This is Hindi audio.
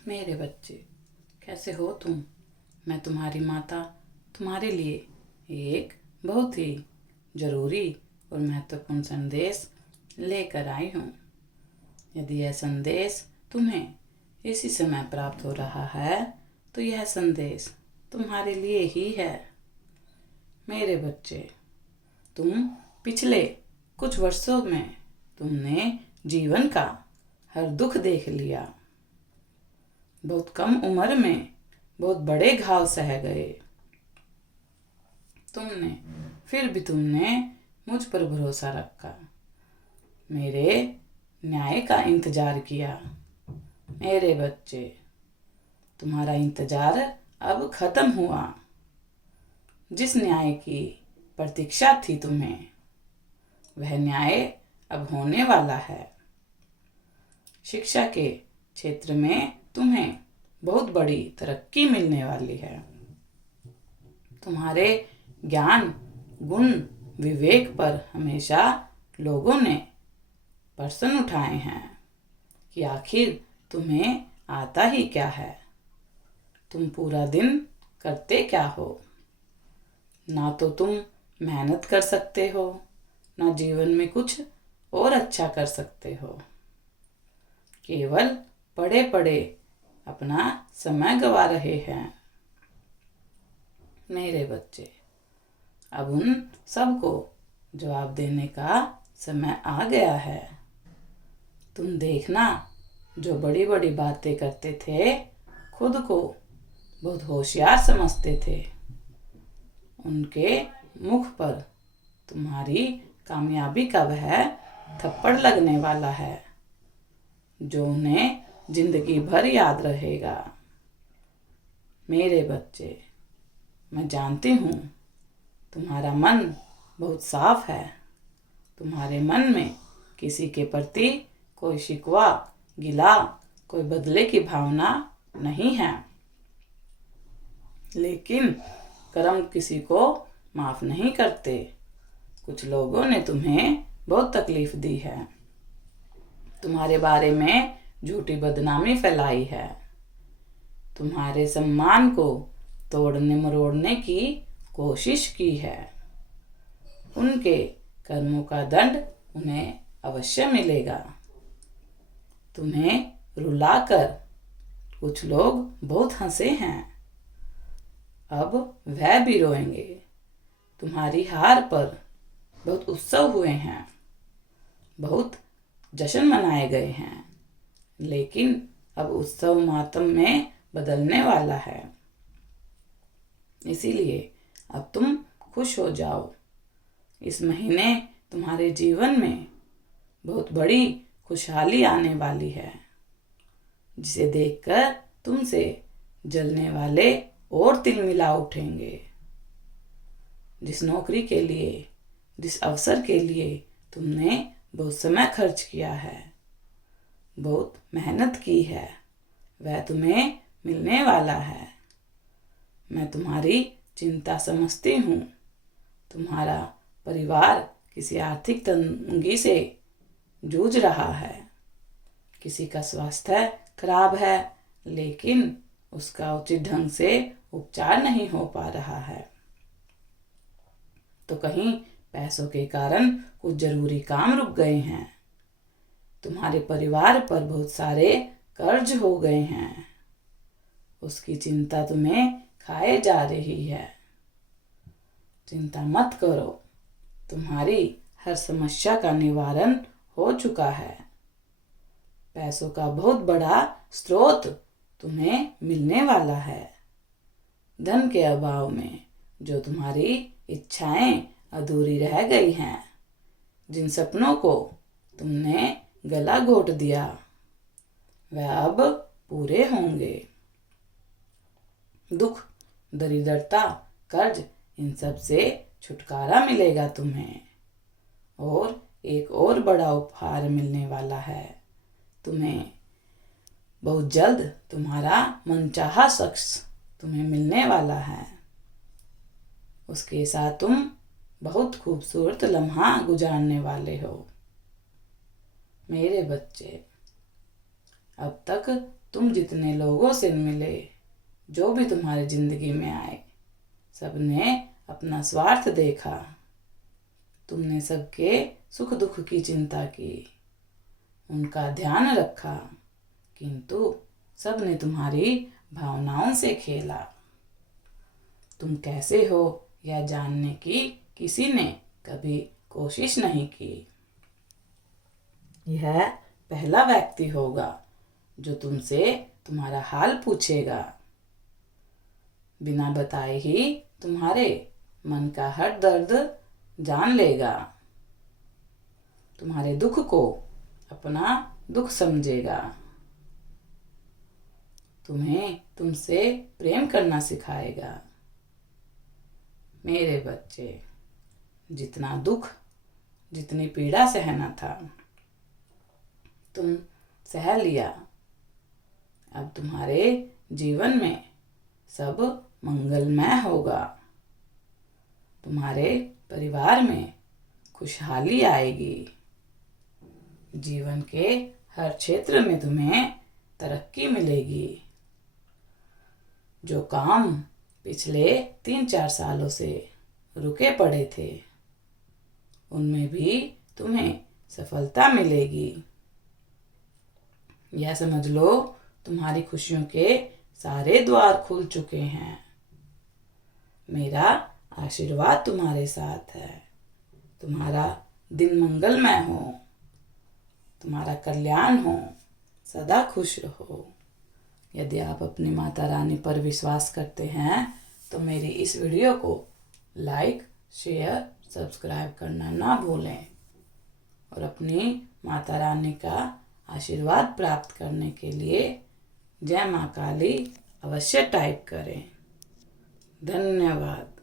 मेरे बच्चे, कैसे हो तुम? मैं तुम्हारी माता तुम्हारे लिए एक बहुत ही ज़रूरी और महत्वपूर्ण संदेश लेकर आई हूँ। यदि यह संदेश तुम्हें इसी समय प्राप्त हो रहा है तो यह संदेश तुम्हारे लिए ही है। मेरे बच्चे, तुम पिछले कुछ वर्षों में तुमने जीवन का हर दुख देख लिया। बहुत कम उम्र में बहुत बड़े घाव सह गए तुमने, फिर भी तुमने मुझ पर भरोसा रखा, मेरे न्याय का इंतजार किया। मेरे बच्चे, तुम्हारा इंतजार अब खत्म हुआ। जिस न्याय की प्रतीक्षा थी तुम्हें, वह न्याय अब होने वाला है। शिक्षा के क्षेत्र में तुम्हें बहुत बड़ी तरक्की मिलने वाली है। तुम्हारे ज्ञान, गुण, विवेक पर हमेशा लोगों ने प्रश्न उठाए हैं कि आखिर तुम्हें आता ही क्या है, तुम पूरा दिन करते क्या हो। ना तो तुम मेहनत कर सकते हो, ना जीवन में कुछ और अच्छा कर सकते हो। केवल पड़े पड़े अपना समय गवा रहे हैं। मेरे बच्चे, अब उन सबको जवाब देने का समय आ गया है। तुम देखना, जो बड़ी बड़ी बातें करते थे, खुद को बहुत होशियार समझते थे, उनके मुख पर तुम्हारी कामयाबी का वह थप्पड़ लगने वाला है, जो उन्हें जिंदगी भर याद रहेगा। मेरे बच्चे, मैं जानती हूँ तुम्हारा मन बहुत साफ है। तुम्हारे मन में किसी के प्रति कोई शिकवा, गिला, कोई बदले की भावना नहीं है। लेकिन कर्म किसी को माफ नहीं करते। कुछ लोगों ने तुम्हें बहुत तकलीफ दी है, तुम्हारे बारे में झूठी बदनामी फैलाई है, तुम्हारे सम्मान को तोड़ने मरोड़ने की कोशिश की है। उनके कर्मों का दंड उन्हें अवश्य मिलेगा। तुम्हें रुलाकर कुछ लोग बहुत हंसे हैं, अब वह भी रोएंगे। तुम्हारी हार पर बहुत उत्सव हुए हैं, बहुत जश्न मनाए गए हैं, लेकिन अब उत्सव मातम में बदलने वाला है। इसीलिए अब तुम खुश हो जाओ। इस महीने तुम्हारे जीवन में बहुत बड़ी खुशहाली आने वाली है, जिसे देखकर तुमसे जलने वाले और तिलमिला उठेंगे। जिस नौकरी के लिए, जिस अवसर के लिए तुमने बहुत समय खर्च किया है, बहुत मेहनत की है, वह तुम्हें मिलने वाला है। मैं तुम्हारी चिंता समझती हूँ। तुम्हारा परिवार किसी आर्थिक तंगी से जूझ रहा है, किसी का स्वास्थ्य खराब है, लेकिन उसका उचित ढंग से उपचार नहीं हो पा रहा है। तो कहीं पैसों के कारण कुछ जरूरी काम रुक गए हैं। तुम्हारे परिवार पर बहुत सारे कर्ज हो गए हैं, उसकी चिंता तुम्हें खाए जा रही है। चिंता मत करो, तुम्हारी हर समस्या का निवारण हो चुका है। पैसों का बहुत बड़ा स्रोत तुम्हें मिलने वाला है। धन के अभाव में जो तुम्हारी इच्छाएं अधूरी रह गई हैं, जिन सपनों को तुमने गला घोट दिया, वह अब पूरे होंगे। दुख, दरिद्रता, कर्ज, इन सब से छुटकारा मिलेगा तुम्हें। और एक और बड़ा उपहार मिलने वाला है तुम्हें। बहुत जल्द तुम्हारा मनचाहा शख्स तुम्हें मिलने वाला है। उसके साथ तुम बहुत खूबसूरत लम्हा गुजारने वाले हो। मेरे बच्चे, अब तक तुम जितने लोगों से मिले, जो भी तुम्हारी जिंदगी में आए, सबने अपना स्वार्थ देखा। तुमने सबके सुख दुख की चिंता की, उनका ध्यान रखा, किंतु सबने तुम्हारी भावनाओं से खेला। तुम कैसे हो यह जानने की किसी ने कभी कोशिश नहीं की। यह पहला व्यक्ति होगा जो तुमसे तुम्हारा हाल पूछेगा, बिना बताए ही तुम्हारे मन का हर दर्द जान लेगा, तुम्हारे दुख को अपना दुख समझेगा, तुम्हें तुमसे प्रेम करना सिखाएगा। मेरे बच्चे, जितना दुख, जितनी पीड़ा सहना था, तुम सह लिया। अब तुम्हारे जीवन में सब मंगलमय होगा। तुम्हारे परिवार में खुशहाली आएगी। जीवन के हर क्षेत्र में तुम्हें तरक्की मिलेगी। जो काम पिछले 3-4 सालों से रुके पड़े थे, उनमें भी तुम्हें सफलता मिलेगी। यह समझ लो, तुम्हारी खुशियों के सारे द्वार खुल चुके हैं। मेरा आशीर्वाद तुम्हारे साथ है। तुम्हारा दिन मंगलमय हो, तुम्हारा कल्याण हो, सदा खुश रहो। यदि आप अपनी माता रानी पर विश्वास करते हैं तो मेरी इस वीडियो को लाइक, शेयर, सब्सक्राइब करना ना भूलें और अपनी माता रानी का आशीर्वाद प्राप्त करने के लिए जय मां काली अवश्य टाइप करें। धन्यवाद।